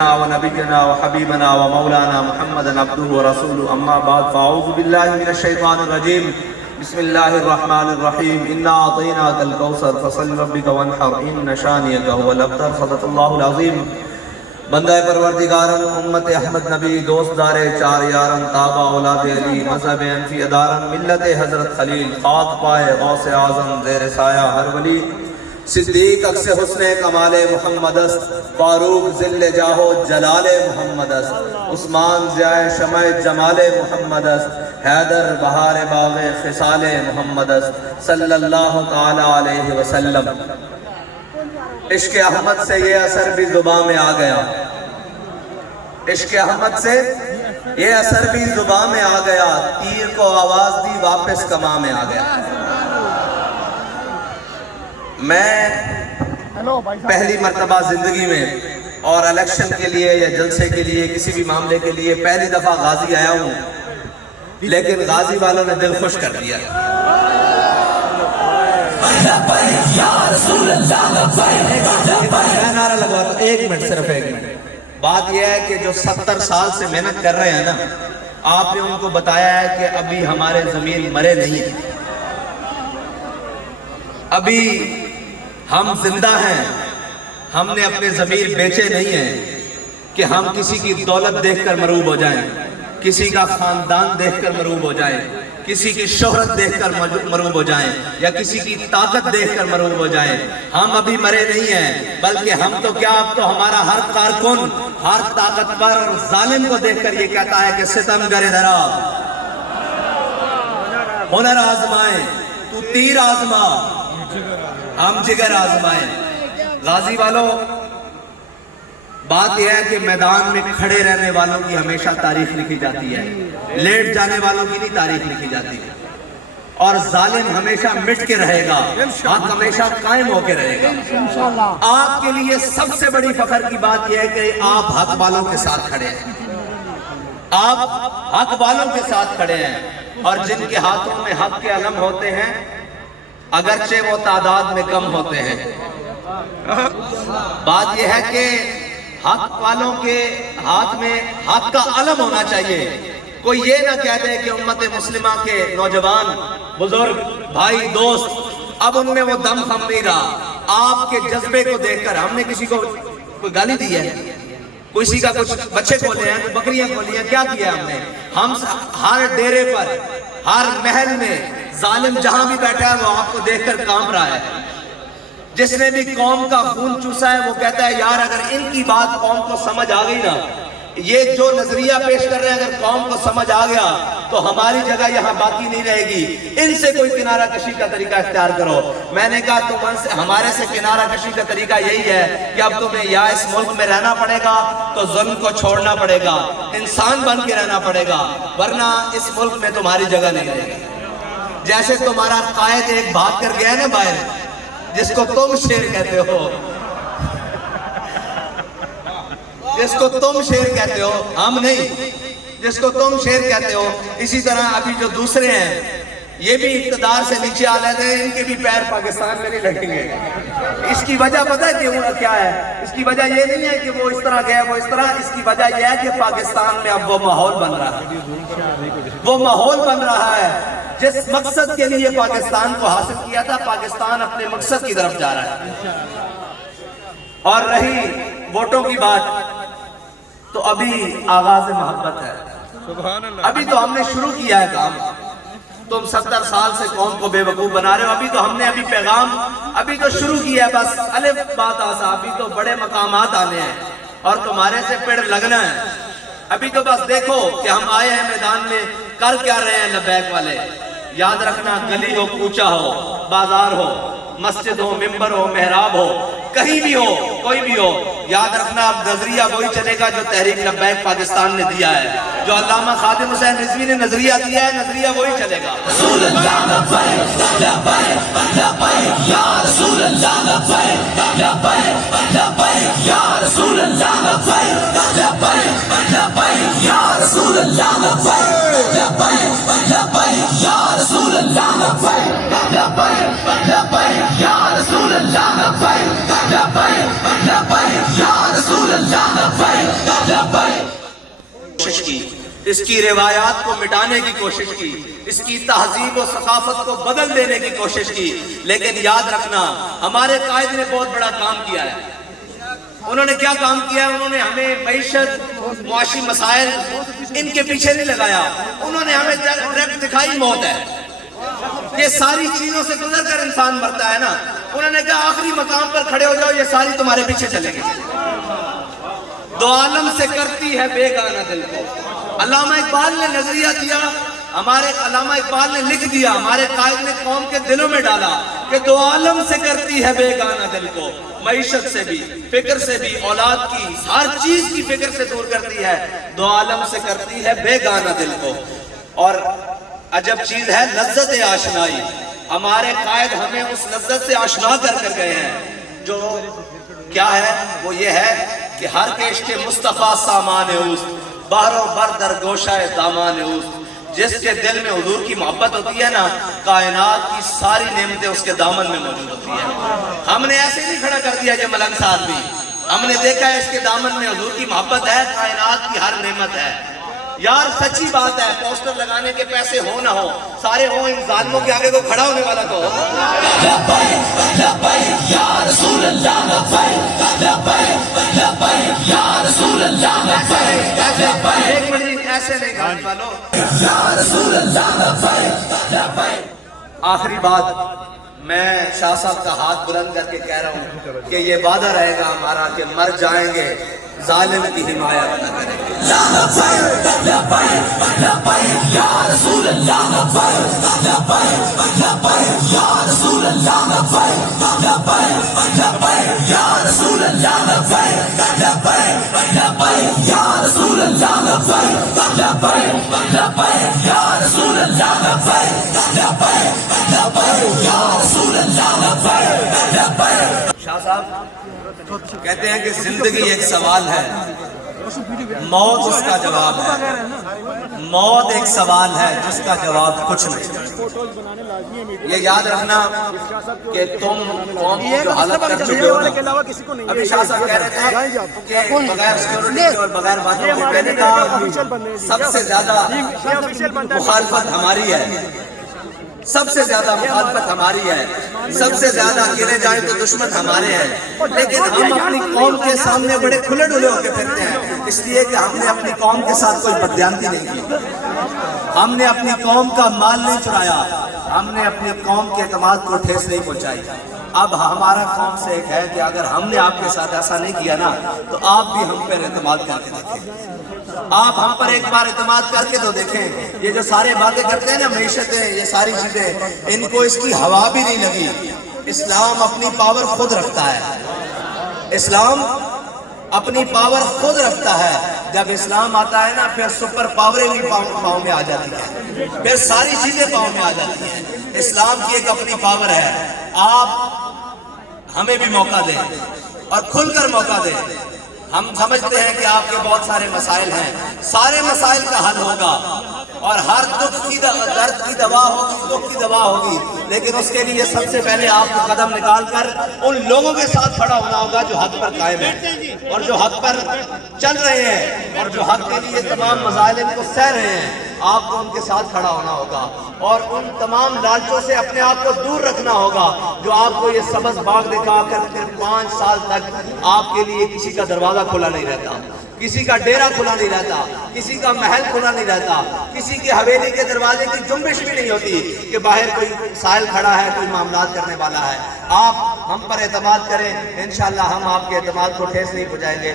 ونبينا وحبيبنا ومولانا محمد عبده ورسوله أما بعد فأعوذ بالله من الشيطان الرجيم بسم الله الرحمن الرحيم إنا أعطيناك الكوثر فصل ربك وانحر إن شانئك هو الأبتر صدق الله العظيم بندہ پروردگارم امت احمد نبی دوست دار چار یارم تابع اولاد علی مذہب انفی ادارم ملت حضرت خلیل خاک پائے غوث اعظم زیر سایہ ہر ولی صدیق اکس حسن کمال محمد است فاروق ذل جاہو جلال محمد است عثمان ضیاء شمع جمال محمد است حیدر بہار باغ خصال محمد است صلی اللہ تعالی علیہ وسلم۔ عشق احمد سے یہ اثر بھی زباں میں آ گیا، عشق احمد سے یہ اثر بھی زباں میں آ گیا، تیر کو آواز دی واپس کماں میں آ گیا۔ میں پہلی مرتبہ زندگی میں اور الیکشن کے لیے یا جلسے کے لیے کسی بھی معاملے کے لیے پہلی دفعہ غازی آیا ہوں، لیکن غازی والوں نے دل خوش کر دیا۔ میں نعرہ لگواتا ہوں، ایک منٹ، صرف ایک منٹ۔ بات یہ ہے کہ جو 70 سال سے محنت کر رہے ہیں نا، آپ نے ان کو بتایا ہے کہ ابھی ہمارے ضمیر مرے نہیں، ابھی ہم زندہ ہیں، ہم نے اپنے ضمیر بیچے نہیں ہیں کہ ہم کسی کی دولت دیکھ کر مروب ہو جائیں، کسی کا خاندان دیکھ کر مروب ہو جائیں، کسی کی شہرت دیکھ کر مروب ہو جائیں یا کسی کی طاقت دیکھ کر مروب ہو جائیں۔ ہم ابھی مرے نہیں ہیں، بلکہ ہم تو کیا، اب تو ہمارا ہر کارکن، ہر طاقتور اور ظالم کو دیکھ کر یہ کہتا ہے کہ ستم گر ادھر آ، ہنر آزمائیں، تو تیر آزما، ہم جگر آزمائیں۔ غازی والوں، بات یہ ہے کہ میدان میں کھڑے رہنے والوں کی ہمیشہ تاریخ لکھی جاتی ہے، لیٹ جانے والوں کی نہیں تاریخ لکھی جاتی ہے، اور ظالم ہمیشہ مٹ کے رہے گا، حق ہمیشہ قائم ہو کے رہے گا۔ آپ کے لیے سب سے بڑی فخر کی بات یہ ہے کہ آپ حق والوں کے ساتھ کھڑے ہیں، آپ حق والوں کے ساتھ کھڑے ہیں، اور جن کے ہاتھوں میں حق کے علم ہوتے ہیں اگرچہ وہ تعداد میں کم ہوتے ہیں۔ بات یہ ہے کہ حق والوں کے ہاتھ میں حق کا علم ہونا چاہیے۔ کوئی یہ نہ کہہ دے کہ امت مسلمہ کے نوجوان، بزرگ، بھائی، دوست، اب ان میں وہ دم خم نہیں رہا۔ آپ کے جذبے کو دیکھ کر، ہم نے کسی کو کوئی گالی دی ہے، کسی کا کچھ بچے کھولے ہیں، بکریاں کھولی ہیں، کیا کیا ہم نے؟ ہم ہر ڈیرے پر، ہر محل میں ظالم جہاں بھی بیٹھا ہے وہ آپ کو دیکھ کر کام رہا ہے۔ جس نے بھی قوم کا خون چوسا ہے وہ کہتا ہے یار اگر ان کی بات قوم کو سمجھ آ گئی نا، یہ جو نظریہ پیش کر رہے ہیں اگر قوم کو سمجھ آ گیا تو ہماری جگہ یہاں باقی نہیں رہے گی، ان سے کوئی کنارہ کشی کا طریقہ اختیار کرو۔ میں نے کہا ہمارے سے کنارہ کشی کا طریقہ یہی ہے کہ اب تمہیں یا اس ملک میں رہنا پڑے گا تو ظلم کو چھوڑنا پڑے گا، انسان بن کے رہنا پڑے گا، ورنہ اس ملک میں تمہاری جگہ نہیں رہے گی۔ جیسے تمہارا قائد ایک بھاگ کر گیا نا باہر، جس کو تم شیر کہتے ہو، جس کو تم شیر کہتے ہو، ہم نہیں، جس کو تم شیر کہتے ہو، اسی طرح ابھی جو دوسرے ہیں یہ بھی اقتدار سے نیچے آ لیتے ہیں، ان کے بھی پیر پاکستان میں نہیں لگیں گے۔ اس کی وجہ پتہ ہے کہ وہ کیا ہے؟ اس کی وجہ یہ نہیں ہے کہ وہ اس طرح گیا وہ اس طرح، اس کی وجہ یہ ہے کہ پاکستان میں اب وہ ماحول بن رہا ہے، وہ ماحول بن رہا ہے جس مقصد کے لیے پاکستان کو حاصل کیا تھا، پاکستان اپنے مقصد کی طرف جا رہا ہے۔ اور رہی ووٹوں کی بات، تو ابھی آغاز محبت ہے، ابھی تو ہم نے شروع کیا ہے کام۔ تم 70 سال سے قوم کو بے وقوف بنا رہے ہو، ابھی تو ہم نے پیغام ابھی تو شروع کیا ہے، بس الف بات آسا، ابھی تو بڑے مقامات آنے ہیں اور تمہارے سے پیڑ لگنا ہے۔ ابھی تو بس دیکھو کہ ہم آئے ہیں میدان میں، کر کیا رہے ہیں لبیک والے۔ یاد رکھنا، گلی ہو، کوچہ ہو، بازار ہو، مسجد ہو، ممبر ہو، محراب ہو، کہیں بھی ہو، کوئی بھی ہو، یاد رکھنا اب نظریہ وہی چلے گا جو تحریک لبیک پاکستان نے دیا ہے، جو علامہ خادم حسین رضوی نے نظریہ دیا ہے، نظریہ وہی چلے گا۔ رسول اللہ لبیک لبیک لبیک یا رسول اللہ لبیک لبیک لبیک یا رسول اللہ لبیک لبیک لبیک یا رسول اللہ لبیک لبیک لبیک یا رسول اللہ لبیک لبیک لبیک یا رسول اللہ لبیک لبیک لبیک یا رسول اللہ لبیک کوشش کی، اس کی روایات کو مٹانے کی کوشش کی، اس کی تہذیب و ثقافت کو بدل دینے کی کوشش کی، لیکن یاد رکھنا ہمارے قائد نے بہت بڑا کام کیا ہے۔ انہوں نے کیا کام کیا ہے؟ انہوں نے ہمیں معیشت، معاشی مسائل ان کے پیچھے نہیں لگایا، انہوں نے ہمیں ڈائریکٹ دکھائی موت ہے۔ یہ ساری چیزوں سے گزر کر انسان مرتا ہے نا، انہوں نے کہا آخری مقام پر کھڑے ہو جاؤ، یہ ساری تمہارے پیچھے چلے گی۔ دو عالم سے کرتی ہے بے گانہ دل کو۔ علامہ اقبال نے نظریہ دیا، ہمارے علامہ اقبال نے لکھ دیا، ہمارے قائد نے قوم کے دلوں میں ڈالا کہ دو عالم سے کرتی ہے بے گانہ دل کو، معیشت سے بھی، فکر سے بھی، اولاد کی ہر چیز کی فکر سے دور کرتی ہے، دو عالم سے کرتی ہے بے گانہ دل کو۔ اور عجب چیز ہے لذت آشنائی، ہمارے قائد ہمیں اس لذت سے آشنا کر گئے ہیں جو کیا ہے، وہ یہ ہے کہ ہر کیش کے مصطفیٰ سامان اوست، بحر و بر در گوشہ دامان اوست۔ جس کے دل میں حضور کی محبت ہوتی ہے نا، کائنات کی ساری نعمتیں اس کے دامن میں موجود ہوتی ہیں۔ ہم نے ایسے نہیں کھڑا کر دیا یہ ملنگ صاحب بھی، ہم نے دیکھا ہے اس کے دامن میں حضور کی محبت ہے، کائنات کی ہر نعمت ہے۔ یار سچی بات ہے، پوسٹر لگانے کے پیسے ہو نہ ہو، سارے ہوں، ان ظالموں کے آگے کو کھڑا ہونے والا کو ہو۔ لبیک لبیک یا رسول اللہ، لبیک لبیک لبیک یا رسول اللہ، لبیک ایک منٹ ایسے نہیں کھڑا والو، یا رسول اللہ لبیک لبیک۔ آخری بات میں شاہ صاحب کا ہاتھ بلند کر کے کہہ رہا ہوں کہ یہ وعدہ رہے گا ہمارا کہ مر جائیں گے، ظالم کی حمایت نہ کریں گے۔ لبیک لبیک لبیک یا رسول اللہ، لبیک لبیک لبیک یا رسول اللہ، لبیک لبیک لبیک یا رسول اللہ، لبیک لبیک لبیک یا رسول اللہ، لبیک لبیک لبیک یا رسول اللہ، لبیک لبیک لبیک یا رسول اللہ، لبیک لبیک۔ شاہ صاحب کہتے ہیں کہ زندگی ایک سوال ہے، موت اس کا جواب ہے۔ موت ایک سوال ہے جس کا جواب کچھ نہیں۔ یہ یاد رکھنا کہ تم قوم کی جو حالت کر چکے ہو نا، ابھی شاہ صاحب کہہ رہے تھے کہ بغیر سیکورٹی کے اور بغیر باتوں کے پہلے کا سب سے زیادہ مخالفت ہماری ہے، سب سے زیادہ مخالفت ہماری ہے، سب سے زیادہ اکیلے جائیں تو دشمن ہمارے ہیں، لیکن ہم اپنی قوم کے سامنے بڑے کھلے ڈھلے ہو کے پھرتے ہیں، اس لیے کہ ہم نے اپنی قوم کے ساتھ کوئی بددیانتی نہیں کی، ہم نے اپنی قوم کا مال نہیں چرایا، ہم نے اپنی قوم کے اعتماد کو ٹھیس نہیں پہنچائی۔ اب ہمارا قوم سے ایک ہے کہ اگر ہم نے آپ کے ساتھ ایسا نہیں کیا نا تو آپ بھی ہم پر اعتماد کر کے دیکھیں، آپ ہم پر ایک بار اعتماد کر کے تو دیکھیں۔ یہ جو سارے باتیں کرتے ہیں نا، معیشتیں، یہ ساری چیزیں، ان کو اس کی ہوا بھی نہیں لگی۔ اسلام اپنی پاور خود رکھتا ہے، اسلام اپنی پاور خود رکھتا ہے۔ جب اسلام آتا ہے نا پھر سپر پاوریں بھی پاؤں میں آ جاتی ہیں، پھر ساری چیزیں پاؤں میں آ جاتی ہیں۔ اسلام کی ایک اپنی پاور ہے۔ آپ ہمیں بھی موقع دیں اور کھل کر موقع دیں۔ ہم سمجھتے ہیں کہ آپ کے بہت سارے مسائل ہیں، سارے مسائل کا حل ہوگا اور ہر دکھ کی درد کی دوا ہوگی، دکھ کی دوا ہوگی، لیکن اس کے لیے سب سے پہلے آپ کو قدم نکال کر ان لوگوں کے ساتھ کھڑا ہونا ہوگا جو حق پر قائم ہیں اور جو حق پر چل رہے ہیں اور جو حق کے لیے تمام مظالم کو سہ رہے ہیں۔ آپ کو ان کے ساتھ کھڑا ہونا ہوگا اور ان تمام لالچوں سے اپنے آپ کو دور رکھنا ہوگا جو آپ کو یہ سبز باغ دکھا کر پھر 5 سال تک آپ کے لیے کسی کا دروازہ کھلا نہیں رہتا، کسی کا ڈیرا کھلا نہیں رہتا، کسی کا محل کھلا نہیں رہتا، کسی کی حویلی کے دروازے کی جنبش بھی نہیں ہوتی کہ باہر کوئی سائل کھڑا ہے، کوئی معاملات کرنے والا ہے۔ آپ ہم پر اعتماد کریں، انشاءاللہ ہم آپ کے اعتماد کو ٹھیس نہیں پہنچائیں گے۔